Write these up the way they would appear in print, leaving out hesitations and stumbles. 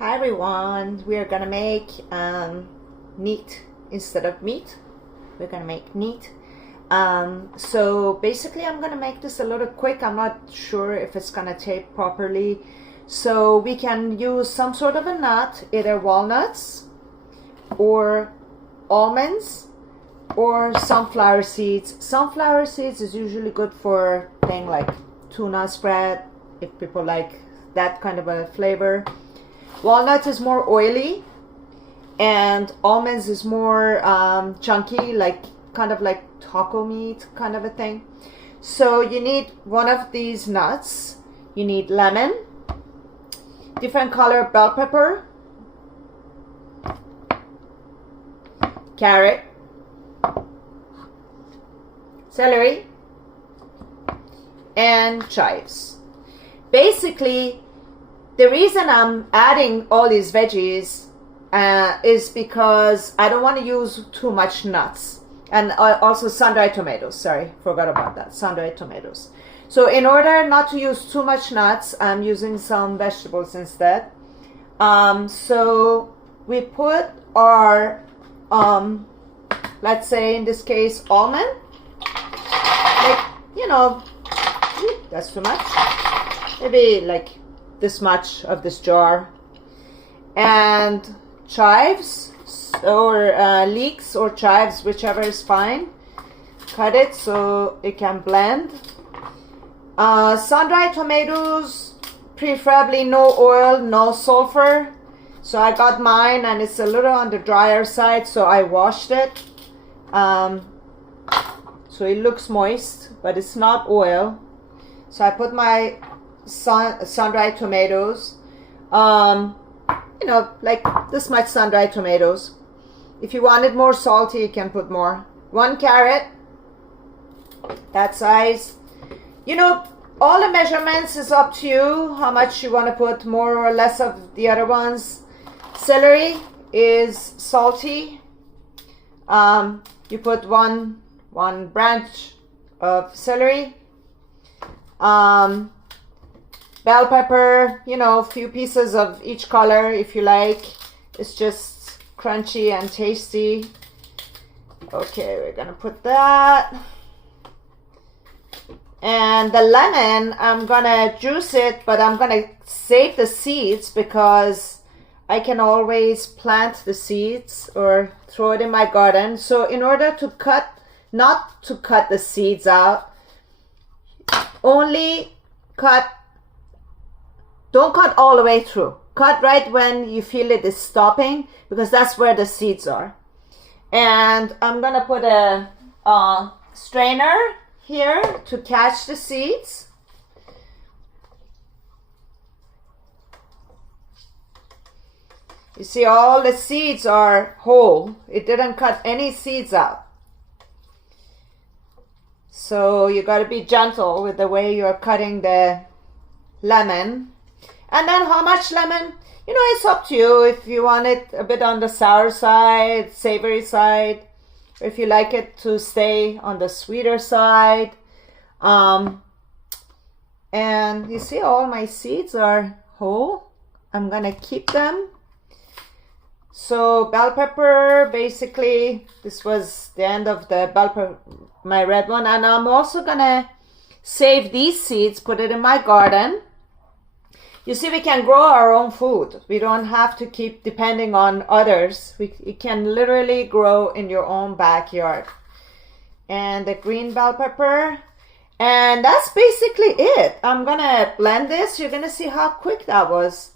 Hi everyone, we are gonna make meat instead of meat. We're gonna make meat. So basically I'm gonna make this a little quick. I'm not sure if it's gonna tape properly. So we can use some sort of a nut, either walnuts or almonds or sunflower seeds. Sunflower seeds is usually good for things like tuna spread, if people like that kind of a flavor. Walnut is more oily, and almonds is more chunky, like kind of like taco meat kind of a thing. So you need one of these nuts. You need lemon, different color bell pepper, carrot, celery, and chives. Basically, the reason I'm adding all these veggies is because I don't want to use too much nuts, and also sun-dried tomatoes. Sorry, forgot about that, sun-dried tomatoes. So in order not to use too much nuts, I'm using some vegetables instead. So we put our, let's say in this case, almond. Like, you know, that's too much. Maybe like this much of this jar. And chives or leeks or chives, whichever is fine. Cut it so it can blend. Sun-dried tomatoes, preferably no oil, no sulfur. So I got mine and it's a little on the drier side, so I washed it. So it looks moist, but it's not oil. So I put my sun-dried tomatoes, you know, like this much sun-dried tomatoes. If you want it more salty, you can put more. 1 carrot, that size. You know, all the measurements is up to you, how much you want to put, more or less of the other ones. Celery is salty. You put one branch of celery. Bell pepper, you know, a few pieces of each color if you like. It's just crunchy and tasty. Okay, we're gonna put that. And the lemon, I'm gonna juice it, but I'm gonna save the seeds because I can always plant the seeds or throw it in my garden. So in order to not to cut the seeds out, only don't cut all the way through. Cut right when you feel it is stopping, because that's where the seeds are. And I'm gonna put a strainer here to catch the seeds. You see, all the seeds are whole. It didn't cut any seeds out. So you got to be gentle with the way you're cutting the lemon. And then how much lemon? You know, it's up to you. If you want it a bit on the sour side, savory side, or if you like it to stay on the sweeter side. And you see, all my seeds are whole. I'm gonna keep them. So bell pepper, basically, this was the end of the bell pepper, my red one. And I'm also gonna save these seeds, put it in my garden. You see, we can grow our own food. We don't have to keep depending on others. It can literally grow in your own backyard. And the green bell pepper. And that's basically it. I'm gonna blend this. You're gonna see how quick that was.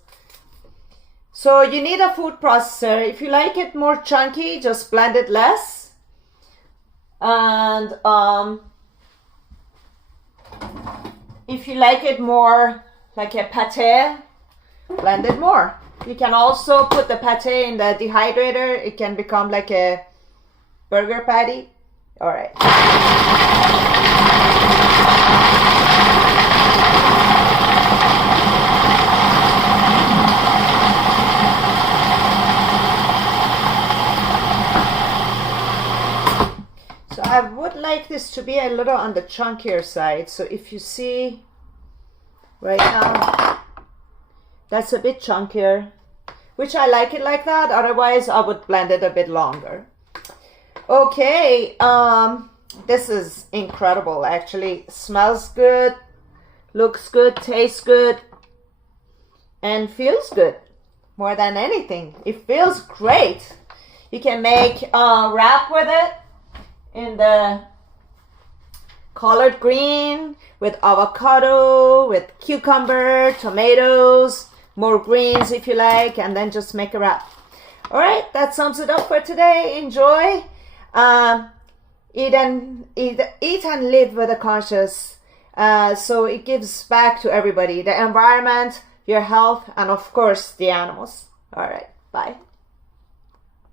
So you need a food processor. If you like it more chunky, just blend it less. And if you like it more like a pate, blend it more. You can also put the pate in the dehydrator. It can become like a burger patty. All right. So I would like this to be a little on the chunkier side. So if you see right now, that's a bit chunkier. which I like it like that. Otherwise, I would blend it a bit longer. Okay, this is incredible, actually. Smells good, looks good, tastes good, and feels good. More than anything, it feels great. You can make a wrap with it in the collard green with avocado, with cucumber, tomatoes, more greens if you like, and then just make a wrap. All right, that sums it up for today. Enjoy. Eat and live with a conscious. So it gives back to everybody, the environment, your health, and of course the animals. All right, bye.